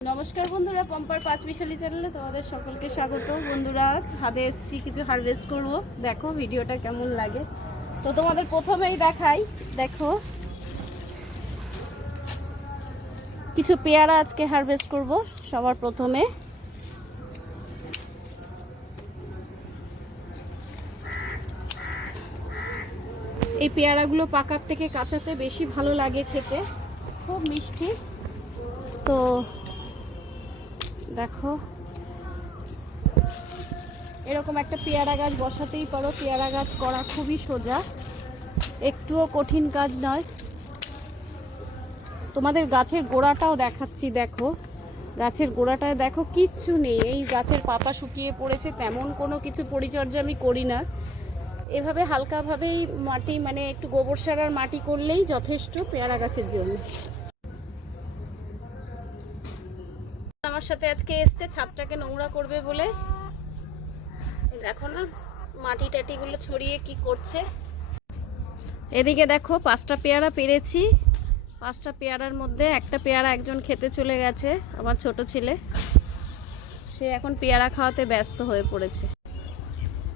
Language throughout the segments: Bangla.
নমস্কার বন্ধুরা, পম্পার পাঁচমিশালি চ্যানেলে তোমাদের সকলকে স্বাগত। বন্ধুরা, আজ হাতে এসেছি, কিছু হারভেস্ট করব। দেখো ভিডিওটা কেমন লাগে। তো তোমাদের প্রথমেই দেখাই, দেখো কিছু পেয়ারা আজকে হারভেস্ট করব। সবার প্রথমে এই পেয়ারাগুলো পাকার থেকে কাঁচাতে বেশি ভালো লাগে খেতে, খুব মিষ্টি। তো দেখো এরকম একটা পেয়ারা গাছ বসাতেই পারো। পেয়ারা গাছ করা খুবই সোজা, একটুও কঠিন কাজ নয়। তোমাদের গাছের গোড়াটাও দেখাচ্ছি। দেখো গাছের গোড়াটায় দেখো কিচ্ছু নেই, এই গাছের পাতা শুকিয়ে পড়েছে, তেমন কোনো কিছু পরিচর্যা আমি করি না। এভাবে হালকাভাবেই মাটি, মানে একটু গোবর সার আর মাটি করলেই যথেষ্ট পেয়ারা গাছের জন্য। আমার সাথে আজকে এসছে ছাদটাকে নোংরা করবে বলে। দেখো না মাটি টাটিগুলো ছড়িয়ে কি করছে। এদিকে দেখো 5টা পেয়ারা পেরেছি। 5টা পেয়ারার মধ্যে একটা পেয়ারা একজন খেতে চলে গেছে, আমার ছোট ছেলে। সে এখন পেয়ারা খাওয়াতে ব্যস্ত হয়ে পড়েছে।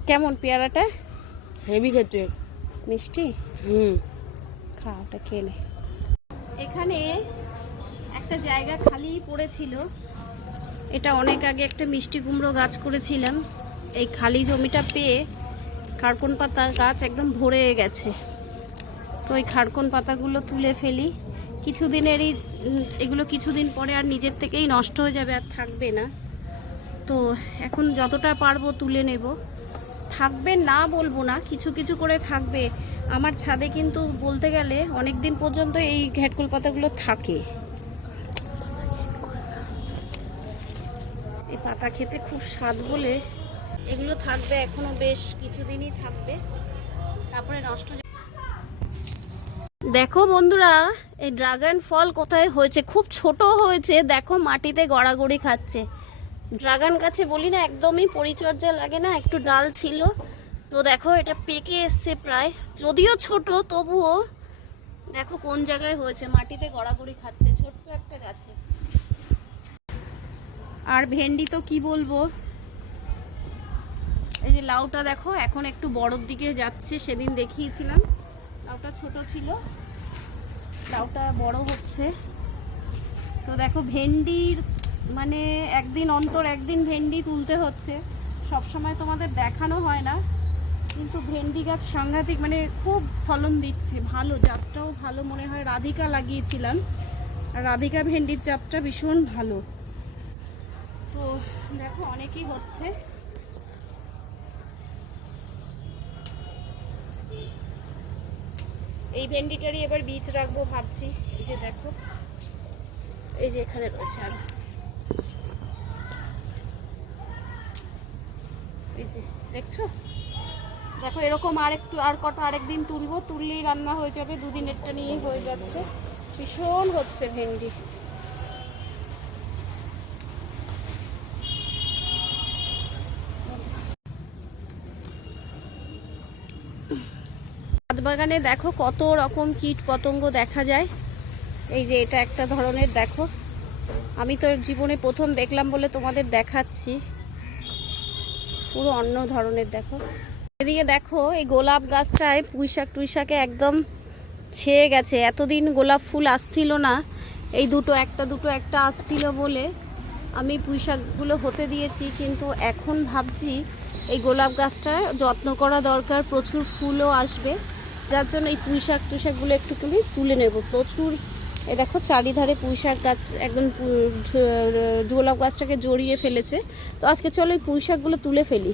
কেমন পেয়ারাটা? হেভি খেতে, মিষ্টি। খাওয়াটা খেয়ে নে। এখানে একটা জায়গা খালি পড়েছিল, এটা অনেক আগে একটা মিষ্টি কুমড়ো গাছ করেছিলাম। এই খালি জমিটা পেয়ে খাড়কন পাতা গাছ একদম ভরে গেছে। তো এই খাড়কন পাতাগুলো তুলে ফেলি কিছুদিনেরই, এগুলো কিছুদিন পরে আর নিজের থেকেই নষ্ট হয়ে যাবে, আর থাকবে না। তো এখন যতটা পারবো তুলে নেব। থাকবে না বলবো না, কিছু কিছু করে থাকবে। আমার ছাদে কিন্তু বলতে গেলে অনেক দিন পর্যন্ত এই ঘ্যাটকল পাতাগুলো থাকে। এই পাতা খেতে খুব স্বাদ বলে এগুলো থাকবে, এখনো বেশ কিছুদিনই থাকবে, তারপরে নষ্ট। দেখো বন্ধুরা, এই ড্রাগন ফল কোথায় হয়েছে, খুব ছোট হয়েছে। দেখো মাটিতে গড়াগড়ি খাচ্ছে। ড্রাগন গাছে বলি না একদমই পরিচর্যা লাগে না, একটু ডাল ছিল। তো দেখো এটা পেকে এসছে প্রায়, যদিও ছোট তবুও দেখো কোন জায়গায় হয়েছে, মাটিতে গড়াগড়ি খাচ্ছে ছোট্ট একটা গাছে। আর ভেন্ডি তো কি বলবো, এই যে লাউটা দেখো এখন একটু বড়র দিকে যাচ্ছে। সেদিন দেখিয়েছিলাম লাউটা ছোট ছিল, লাউটা বড় হচ্ছে। তো দেখো ভেন্ডির মানে একদিন অন্তর একদিন ভেন্ডি তুলতে হচ্ছে। সব সময় তোমাদের দেখানো হয় না, কিন্তু ভেন্ডি গাছ সাংঘাতিক, মানে খুব ফলন দিচ্ছে, ভালো জাতটাও ভালো। মনে হয় রাধিকা লাগিয়েছিলাম, আর রাধিকা ভেন্ডির জাতটা ভীষণ ভালো। তো দেখো অনেকই হচ্ছে। এই ভেন্ডিটারই এবার বীজ রাখবো ভাবছি। এই যে দেখো, এই যে এখানে রয়েছে, আর এই যে দেখছো, দেখো এরকম আর কটা আরেকদিন তুলবো, তুললেই রান্না হয়ে যাবে। দুদিনেরটা নিয়েই হয়ে যাচ্ছে। ভীষণ হচ্ছে ভেন্ডি। ছাদ বাগানে দেখো কত রকম কীট পতঙ্গ দেখা যায়। এই যে এটা একটা ধরনের, দেখো আমি তো জীবনে প্রথম দেখলাম বলে তোমাদের দেখাচ্ছি, পুরো অন্য ধরনের। দেখো এদিকে দেখো এই গোলাপ গাছটায় পুঁইশাক টুইশাকে একদম ছেয়ে গেছে। এতদিন গোলাপ ফুল আসছিল না, এই একটা দুটো আসছিল বলে আমি পুঁইশাকগুলো হতে দিয়েছি। কিন্তু এখন ভাবছি এই গোলাপ গাছটা যত্ন করা দরকার, প্রচুর ফুলও আসবে, যার জন্য এই টুইশাকগুলো একটু তুলে নেব প্রচুর। এই দেখো চারিধারে পুঁইশাক গাছ, একদম গোলাপ গাছটাকে জড়িয়ে ফেলেছে। তো আজকে চলো এই পুঁইশাকগুলো তুলে ফেলি।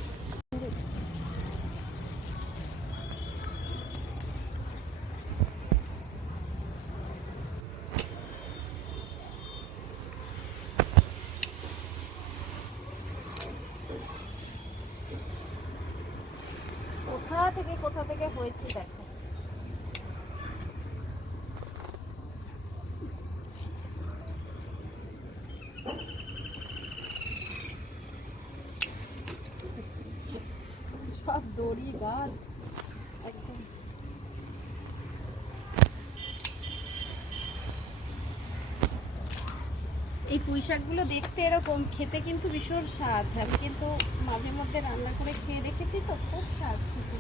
কোথা থেকে হয়েছে দেখো। সব দড়ি গাছ একদম। এই পুঁই শাকগুলো দেখতে এরকম, খেতে কিন্তু ভীষণ স্বাদ। আমি কিন্তু মাঝে মধ্যে রান্না করে খেয়ে দেখেছি, তো খুব স্বাদ খেতে।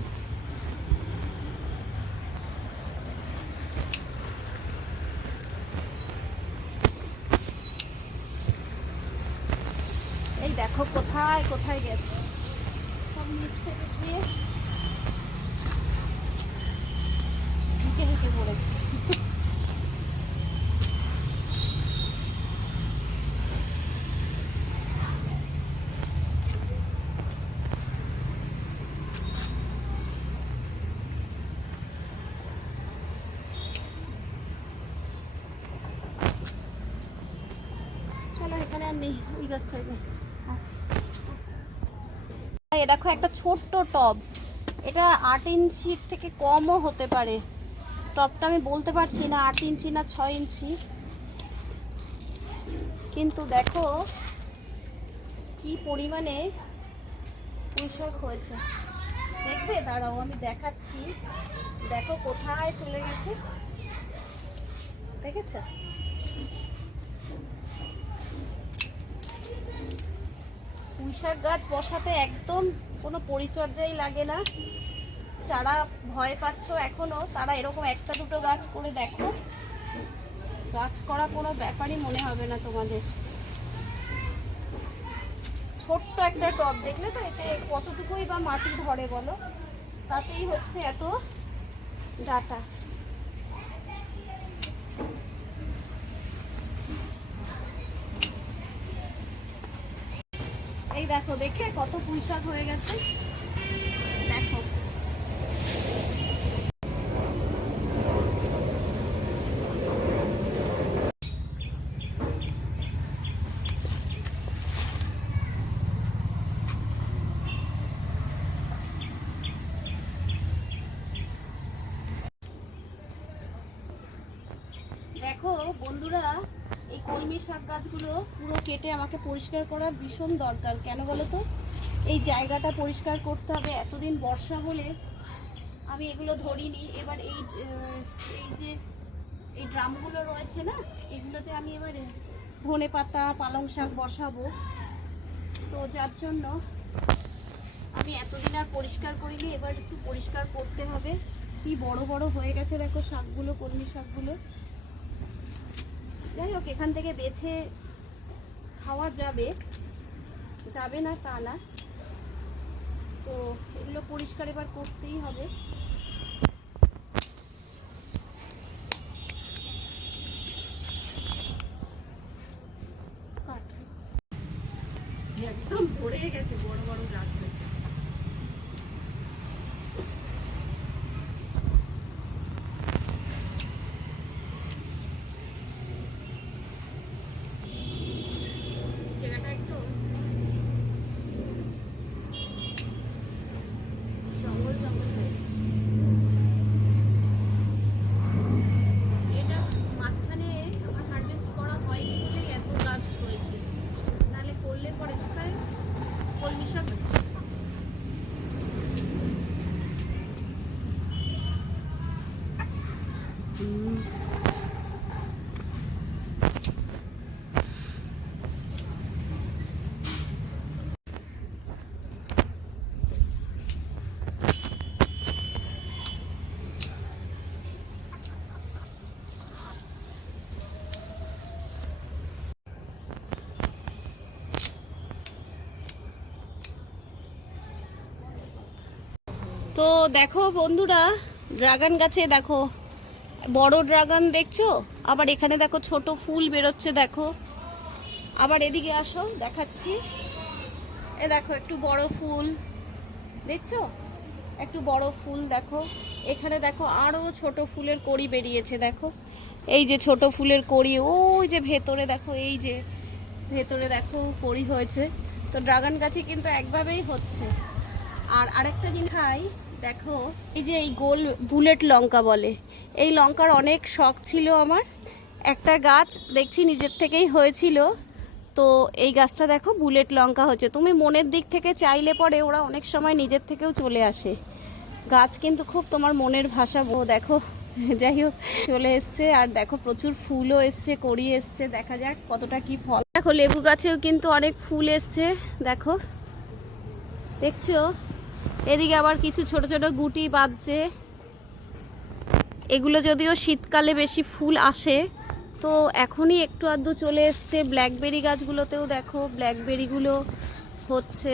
এই দেখো কোথায় কোথায় গেছে, সব নিচ থেকে গিয়ে ঢুকে ঢুকে পড়েছে। চলো এখানে আর নেই, ওই গাছটায় যাই। এই দেখো একটা ছোট্ট টব, এটা 8 ইঞ্চির থেকে কমও হতে পারে। টবটা আমি বলতে পারছি না 8 ইঞ্চি না 6 ইঞ্চি, কিন্তু দেখো কি পরিমাণে পুঁই শাক হয়েছে। দেখবে, দাঁড়াও আমি দেখাচ্ছি। দেখো কোথায় চলে গেছে, দেখেছো? পুঁই শাক গাছ বসাতে একদম কোনো পরিচর্যাই লাগে না। যারা ভয় পাচ্ছ এখনো, তারা এরকম একটা দুটো গাছ করে দেখো, গাছ করা কোনো ব্যাপারই মনে হবে না তোমাদের। ছোট্ট একটা টব, দেখলে তো এতে কতটুকুই বা মাটি ধরে বলো, তাতেই হচ্ছে এত ডাটা। এই দেখো, দেখে কত পুঁই শাক হয়ে গেছে, দেখো। দেখো বন্ধুরা, এই কলমি শাক গাছগুলো পুরো কেটে আমাকে পরিষ্কার করার ভীষণ দরকার। কেন বলো তো? এই জায়গাটা পরিষ্কার করতে হবে। এতদিন বর্ষা বলে আমি এগুলো ধরিনি। এবার এই যে এই ড্রামগুলো রয়েছে না, এগুলোতে আমি এবারে ধনে পাতা পালং শাক বসাবো, তো যার জন্য আমি এতদিন আর পরিষ্কার করিনি, এবার একটু পরিষ্কার করতে হবে। কি বড় বড় হয়ে গেছে দেখো শাকগুলো, কলমি শাকগুলো। যাই হোক, এখান থেকে বেছে খাওয়া যাবে, যাবে না তা না, তো এগুলো পরিষ্কার এবার করতেই হবে। একদম ভরে গেছে, বড় বড় গাছ হয়েছে। জায়গাটা একদম জঙ্গল জঙ্গল হয়ে গেছে। এটা মাঝখানে আমার হারভেস্ট করা হয়নি বলেই এত গাছ হয়েছে, নাহলে করলে পরে কলমি শাক। তো দেখো বন্ধুরা, ড্রাগন গাছে দেখো বড় ড্রাগন দেখছো, আবার এখানে দেখো ছোট ফুল বেরোচ্ছে। দেখো আবার এদিকে আসো, দেখাচ্ছি। এ দেখো একটু বড় ফুল দেখছো, একটু বড় ফুল দেখো। এখানে দেখো আরো ছোট ফুলের কড়ি বেরিয়েছে। দেখো এই যে ছোট ফুলের কড়ি, ওই যে ভেতরে দেখো, এই যে ভেতরে দেখো কড়ি হয়েছে। তো ড্রাগন গাছে কিন্তু একভাবেই হচ্ছে। আর আরেকটা জিনিস খাই, দেখো এই যে এই গোল বুলেট লঙ্কা বলে, এই লঙ্কার অনেক শখ ছিল আমার। একটা গাছ দেখছি নিজের থেকেই হয়েছিল, তো এই গাছটা দেখো বুলেট লঙ্কা হচ্ছে। তুমি মনের দিক থেকে চাইলে পরে ওরা অনেক সময় নিজের থেকেও চলে আসে। গাছ কিন্তু খুব তোমার মনের ভাষা। দেখো যাই হোক চলে এসছে। আর দেখো প্রচুর ফুলও এসছে, কড়ি এসছে, দেখা যাক কতটা কি ফল। দেখো লেবু গাছেও কিন্তু অনেক ফুল এসছে, দেখো দেখছো। এদিকে আবার কিছু ছোট ছোট গুটি বাঁধছে। এগুলো যদিও শীতকালে বেশি ফুল আসে, তো এখনই একটু আধটু চলে এসছে। ব্ল্যাকবেরি গাছগুলোতেও দেখো ব্ল্যাকবেরিগুলো হচ্ছে,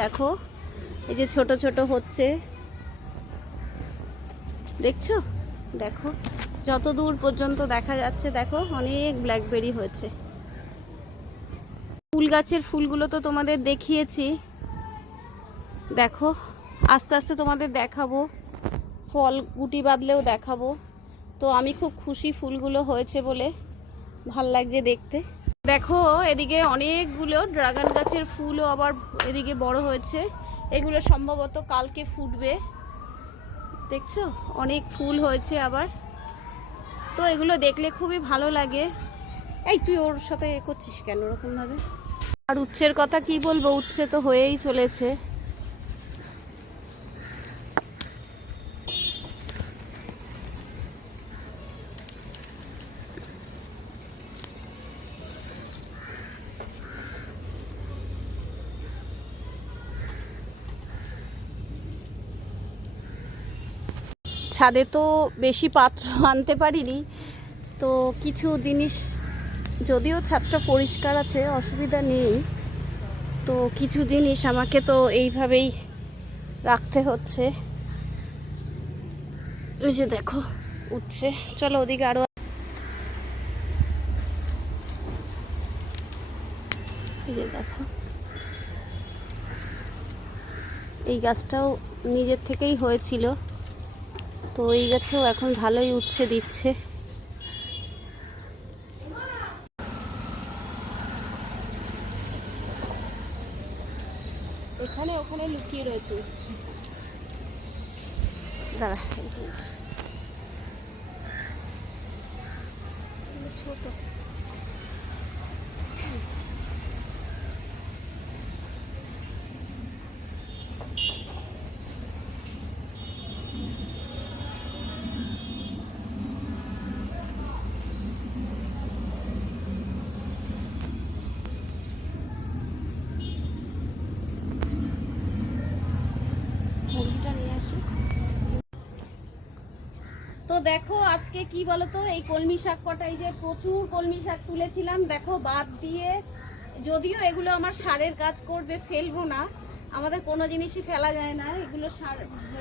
দেখো এই যে ছোট ছোট হচ্ছে, দেখছো। দেখো যত দূর পর্যন্ত দেখা যাচ্ছে, দেখো অনেক ব্ল্যাকবেরি হয়েছে। ফুল গাছের ফুলগুলো তো তোমাদের দেখিয়েছি, দেখো আস্তে আস্তে তোমাদের দেখাবো, ফল গুটি বাঁধলেও দেখাবো। তো আমি খুব খুশি ফুলগুলো হয়েছে বলে, ভাল লাগছে দেখতে। দেখো এদিকে অনেকগুলো ড্রাগন গাছের ফুলও আবার এদিকে বড় হয়েছে। এগুলো সম্ভবত কালকে ফুটবে, দেখছো অনেক ফুল হয়েছে আবার। তো এগুলো দেখলে খুবই ভালো লাগে। এই তুই ওর সাথে করছিস কেন ওরকম ভাবে? আর উচ্ছের কথা কি বলবো, উচ্ছে তো হয়েই চলেছে। ছাদে তো বেশি পাত্র আনতে পারিনি, তো কিছু জিনিস, যদিও ছাদটা পরিষ্কার আছে অসুবিধা নেই, তো কিছু জিনিস আমাকে তো এইভাবেই রাখতে হচ্ছে। ওই যে দেখো উঠছে, চলো ওদিকে আরো। এই যে দেখো এই গাছটাও নিজের থেকেই হয়েছিল, তো এই গাছেও এখন ভালোই উচ্ছে দিচ্ছে। এখানে ওখানে লুকিয়ে রয়েছে উচ্ছে, দাঁড়া ছোট। তো দেখো আজকে কি বলতো, এই কলমি শাক কটা, এই যে প্রচুর কলমি শাক তুলেছিলাম, দেখো বাদ দিয়ে, যদিও এগুলো আমার সারের কাজ করবে, ফেলবো না, আমাদের কোনো জিনিসই ফেলা যায় না, এগুলো সার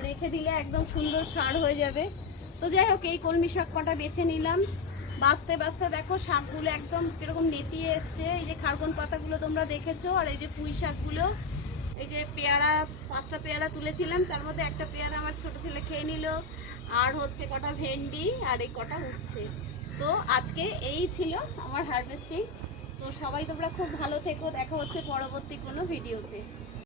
রেখে দিলে একদম সুন্দর সার হয়ে যাবে। তো যাই হোক এই কলমি শাক কটা বেছে নিলাম। বাঁচতে বাঁচতে দেখো শাকগুলো একদম কিরকম নেতিয়ে এসছে। এই যে খারকন পাতাগুলো তোমরা দেখেছো, আর এই যে পুঁই শাকগুলো, এই যে পেয়ারা 5টা পেয়ারা তুলেছিলাম, তার মধ্যে একটা পেয়ারা আমার ছোট ছেলে খেয়ে নিল, আর হচ্ছে কটা ভেন্ডি, আর এই কটা উচ্ছে। তো আজকে এই ছিল আমার হারভেস্টিং। তো সবাই তোমরা খুব ভালো থেকো, দেখা হচ্ছে পরবর্তী কোনো ভিডিওতে।